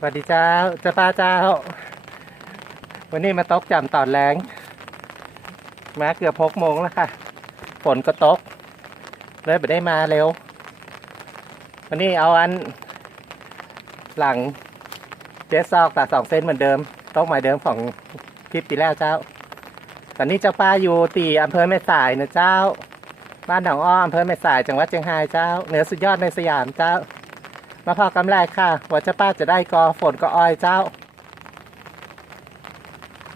สวัสดีเจ้าเจ้าป้าเจ้า วันนี้มาตกจำตอนแรงมาเกือบหกโมงแล้วค่ะ ฝนก็ตก เลยไม่ได้มาเร็ว วันนี้เอาอัน หลังเจสซอกตัดสองเส้นเหมือนเดิมต้องหมายเดิมของคลิปที่แล้วเจ้าตอนนี้เจ้าป้าอยู่ตีอำเภอแม่สายนะเจ้า บ้านหนองอ้ออำเภอแม่สายจังหวัดเชียงรายเจ้า เหนือสุดยอดในสยามเจ้า มาพอกำไรค่ะว่าเจ้าป้าจะได้กอฝนก็อ้อยเจ้า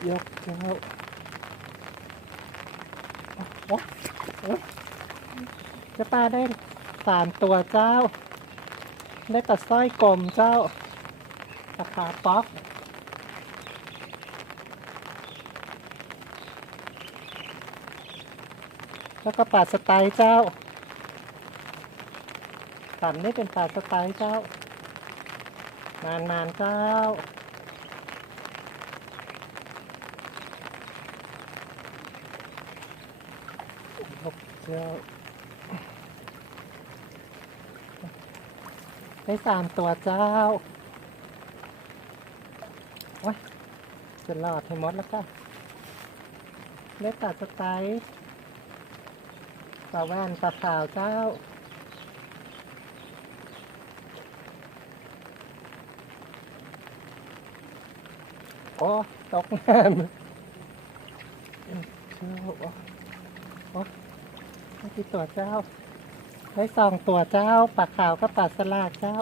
ยกเจ้าโอ๊ะโอ๊ะเจ้าป้าได้สามตัวเจ้า ได้ปลาสร้อยกลมเจ้าปลาขาป๊อกแล้วก็ปลาสไตล์เจ้า สันนี่เป็นปลาสไตล์เจ้า มานมานเจ้าหกเจ้า ได้สามตัวเจ้าโอ้ยจะรอดให้หมดแล้วก็ได้ตัดสไตล์ปลาแว่นปลาขาวเจ้า โอ้ตกน้ำเจ้าโอ้โอ้ได้กี่ตัวเจ้า ได้สองตัวเจ้าปลาขาวก็ปลาสลากเจ้า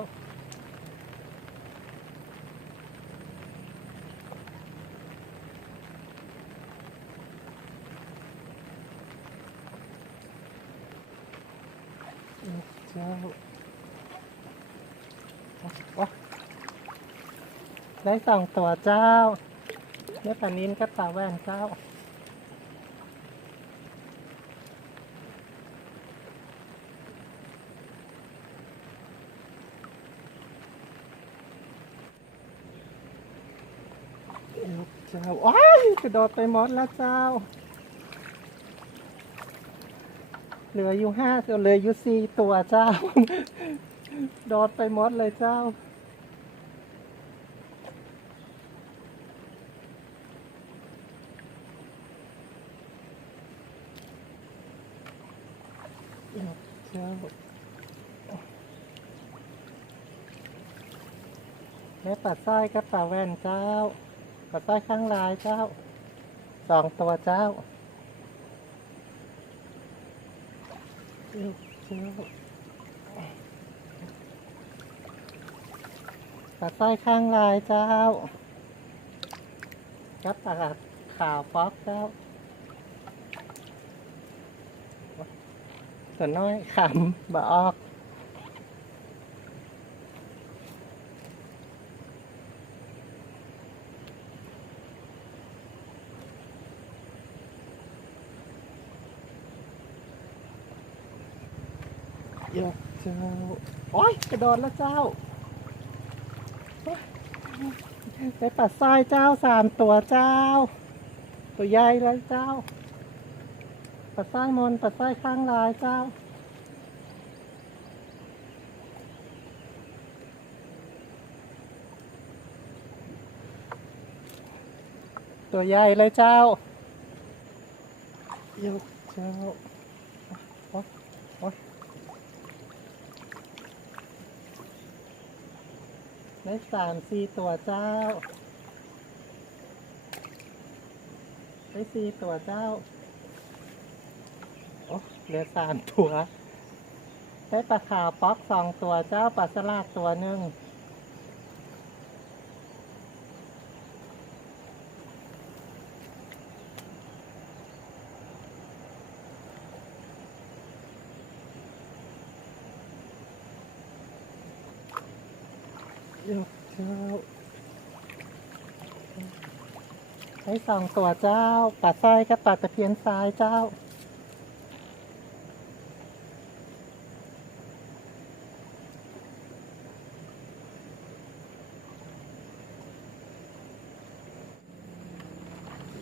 เจ้าอ้โอ้ได้สองตัวเจ้า ได้ปลานิ้นกับปลาแว่นเจ้าเจ้าโอ้ยกระโดดไปหมดแล้วเจ้า เหลืออยู่ห้าเหลืออยู่สี่ตัวเจ้า โดดไปหมดเลยเจ้า เจ้า และปัดสร้อยกับป่าแว่นเจ้าปัดสร้อยข้างลายเจ้า สองตัวเจ้าเจ้าเจ้าปัดสร้อยข้างลายเจ้ากับปากขาวฟอกเจ้าส่วนน้อยขำบ่ออก ยก เจ้า โอ้ยกระโดดแล้วเจ้าได้ปัดสร้อยเจ้าสามตัวเจ้า ตัวใหญ่เลยเจ้า ปัดสร้อยมนปัดสร้อยข้างลายเจ้าตัวใหญ่เลยเจ้า ยกเจ้า โอ๊ยโอ๊ย ได้สามสี่ตัวเจ้า ได้สี่ตัวเจ้า โอ้เหลือสามตัว ได้ปลาขาวป๊อกสองตัวเจ้าปลาสลากตัวหนึ่ง ยกเจ้าให้สองตัวเจ้าปลาสร้อยกับปลาตะเพียนทรายเจ้า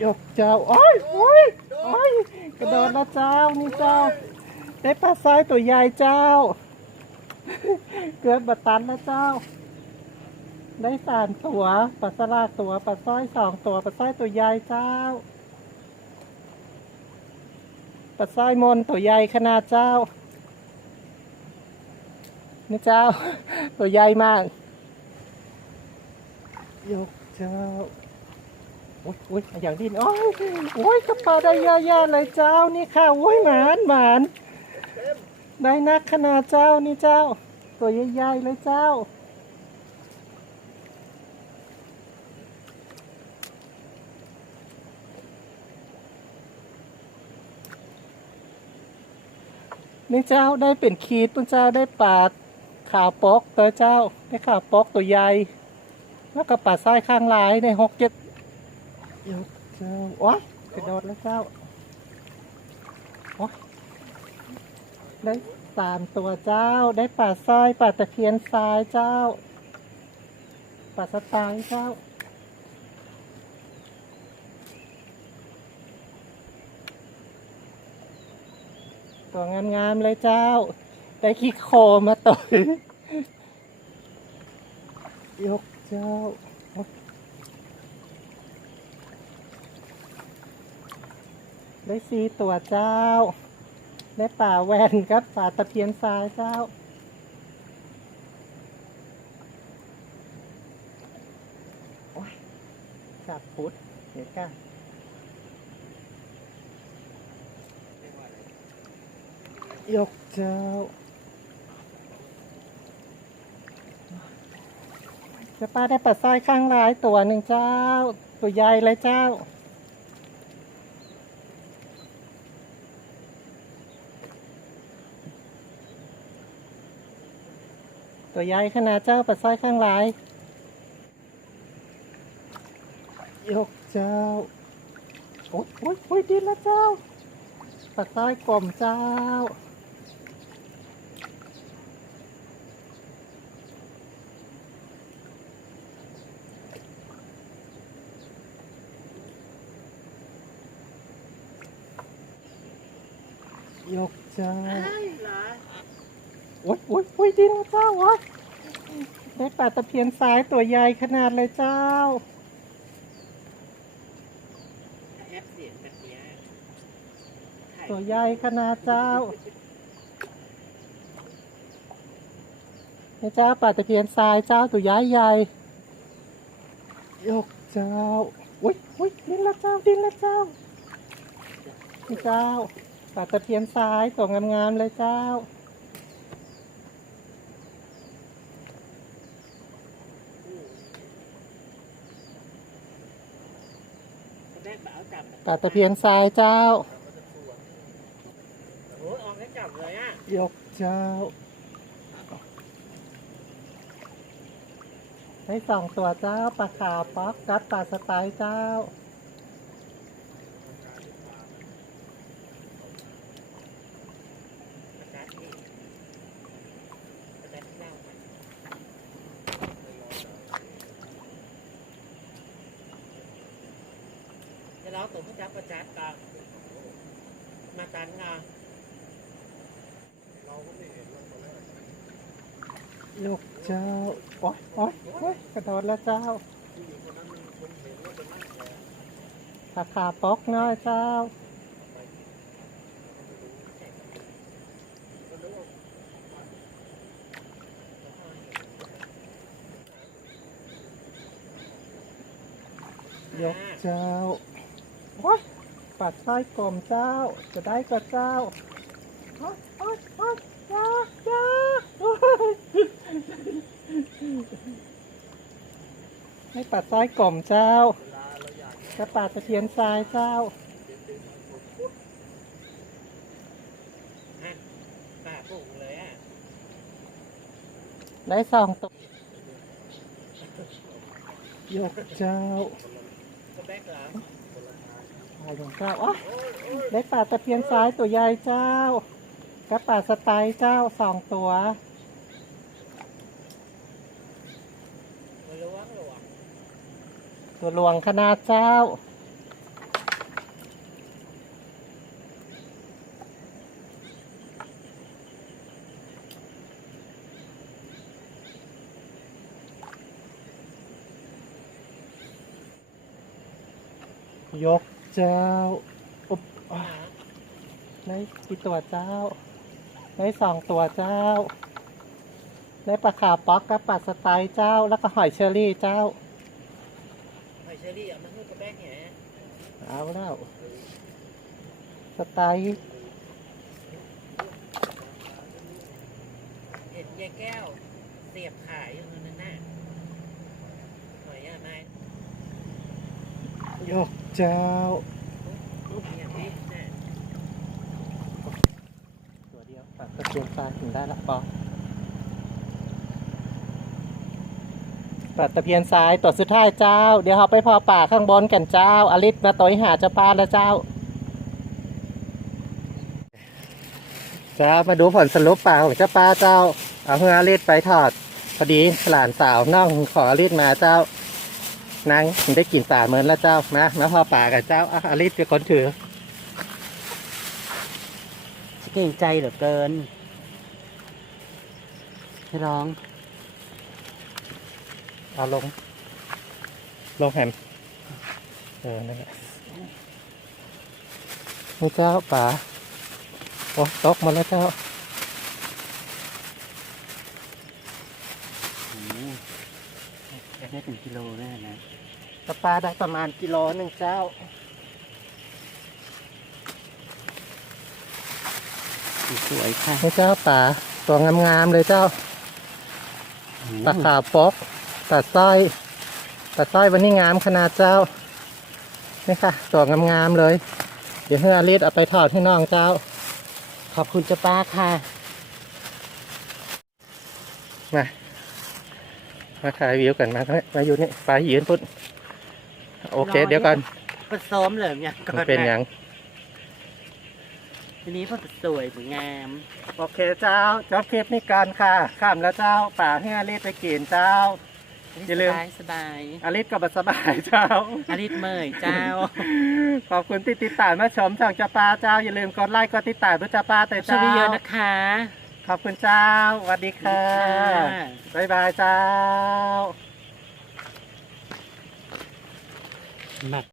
ยกเจ้าโอ้ยโอ้ยโอ้ยกระโดดแล้วเจ้านี่เจ้าได้ปลาสร้อยตัวใหญ่เจ้า เกือบบตันแล้วเจ้า ได้สามตัวปลาสลากตัวปลาสร้อยสองตัวปลาสร้อยตัวใหญ่เจ้าปลาสร้อยมนตัวใหญ่ขนาดเจ้านี่เจ้า ตัวใหญ่มากยกเจ้าโอ้ยโอ้ยอย่างดินโอ้ยโอ้ยกระเป๋าได้ยอะแยะเลยเจ้านี่ค่ะโอ้ยหมานหมานได้นักขนาดเจ้านี่เจ้า ตัวใหญ่ๆเลยเจ้า นี่เจ้าได้เป็นขีดปุ้นเจ้าได้ปลาขาวปอกตัวเจ้าได้ขาวปอกตัวใหญ่แล้วก็ปลาไส้ข้างลายในหกเจ็ดยกเจ้าโอ้ยกระโดดแล้วเจ้าโอ้ยได้สามตัวเจ้าได้ปลาสร้อยปลาตะเพียนทรายเจ้าปลาสไตล์เจ้า ตัวงามๆเลยเจ้า ได้ขี้โคมาต่อยยกเจ้าได้สีตัวเจ้า ได้ป่าแวนครับป่าตะเพียนทรายเจ้า จับพุดเดี๋ยวกัน ยกเจ้าเจะป้าได้ปลาสร้อยข้างร้ายตัวหนึ่งเจ้า ตัวใหญ่เลยเจ้า ตัวใหญ่ขนาดเจ้าปลาสร้อยข้างร้ายยกเจ้า โอ๊ยโอ๊ยโอ๊ยดินแล้วเจ้าปลาสร้อยกลมเจ้า ยก เจ้าโอ๊ยโอ๊ยโอ๊ยดินเจ้าโอ๊ยได้ปลาตะเพียนสายตัวใหญ่ขนาดเลยเจ้าตัวใหญ่ขนาดเจ้านี่เจ้าปลาตะเพียนทรายเจ้าตัวใหญ่ใหญ่ยกเจ้าอุ้ยอุ้ยดินละเจ้าดินละเจ้าเจ้า ปลาตะเพียนทรายตัวงามๆเลยเจ้า ปลาตะเพียนทรายเจ้า โอ้ยออกให้จับเลยอะ ยกเจ้า ให้สองตัวเจ้าปลาขาวป๊อกกับปลาสไตล์เจารย์นี่อาจารย์เล่าไปเดี๋ยวเราตัวผู้จับประจัดกับ มาตันงาลูกเจ้า โอ๊ยโอ๊ยโอ๊ยกระโดดแล้วเจ้าขาขาป๊อกน้อยเจ้ายกเจ้า โอ๊ย ปัดไส้กลมเจ้า จะได้กับเจ้าโอ๊ยโอ๊ยโอ๊ยจ้าจ้าโอ๊ยให้ปัดไส้กลมเจ้ากระปาดตะเพียนทรายเจ้าได้สองตัวยกเจ้า หลวงเจ้าอได้ปลาตะเพียนซ้ายตัวใหญ่เจ้ากระปลาสไตล์เจ้าสองตัวตัวหลวงขนาดเจ้ายก เจ้าอุ๊บอะในกี่ตัวเจ้าในสองตัวเจ้าในปลาขาวป๊อกกับปลาสไตล์เจ้า แล้วก็หอยเชอรี่เจ้า หอยเชอรี่เอามาให้กระแบกแหเอาแล้วสไตล์เห็นยายแก้ว เสียบขายอยู่นั่นน่ะหอยอะไม้ยก เจ้าตัวเดียวปลาตะเพียนทรายถึงได้ละปอปลาตะเพียนทรายตัวสุดท้ายเจ้า เดี๋ยวเราไปพอป่าข้างบนกันเจ้าอลิศมาต่อยหาเจ้าปลาแล้วเจ้าจ้ามาดูผลสรุปปลาของเจ้าปลาเจ้า เอาเฮืออลิศไปถอด พอดีหลานสาวน้องขออลิศมาเจ้า นางถึงได้กินป่าเหมือนแล้วเจ้ามามาพอป่ากับเจ้าอะอลิศเป็นคนถือเก่งใจเหลือเกินให้ร้อง เอาลง ลงแฮมเออนั่นแหละนี่เจ้าป่าโอ้ตกหมาแล้วเจ้า ได้ถึงกิโลแน่นะปลาปลาได้ประมาณกิโลหนึ่งเจ้า สวยค่ะนี่เจ้าป่าตัวงามๆเลยเจ้าปลาขาวปกปลาสร้อยปลาสร้อยวันนี้งามขนาดเจ้านี่ค่ะตัวงามๆเลย เดี๋ยวให้อาลิศเอาไปทอดให้น้องเจ้า ขอบคุณเจ้าป้าค่ะมา มาถ่ายวิวกันมามาอยู่นี่ปลายืนพุ่นโอเครอเดี๋ยวก่อนผสมเหลืองอย่างก่มันเป็นหยังทีนี้มันสวยสวยงาม โอเคเจ้าจบคลิปนี้กันค่ะ ข้ามแล้วเจ้าป่าให้อาลิศไปกินเจ้า อย่าลืม สบายสบายอาลิศก็บสบายเจ้า อาริสเมยเจ้าขอบคุณที่ติดตามมาชมช่องจ้าปลาเจ้าอย่าลืมกดไลค์กดติดตามด้วยจ้าปลาแต่ช่วยเจ้าเยอะๆนะคะ ขอบคุณเจ้าสวัสดีค่ะสวัสดีค่ะบ๊ายบายเจ้าหมัก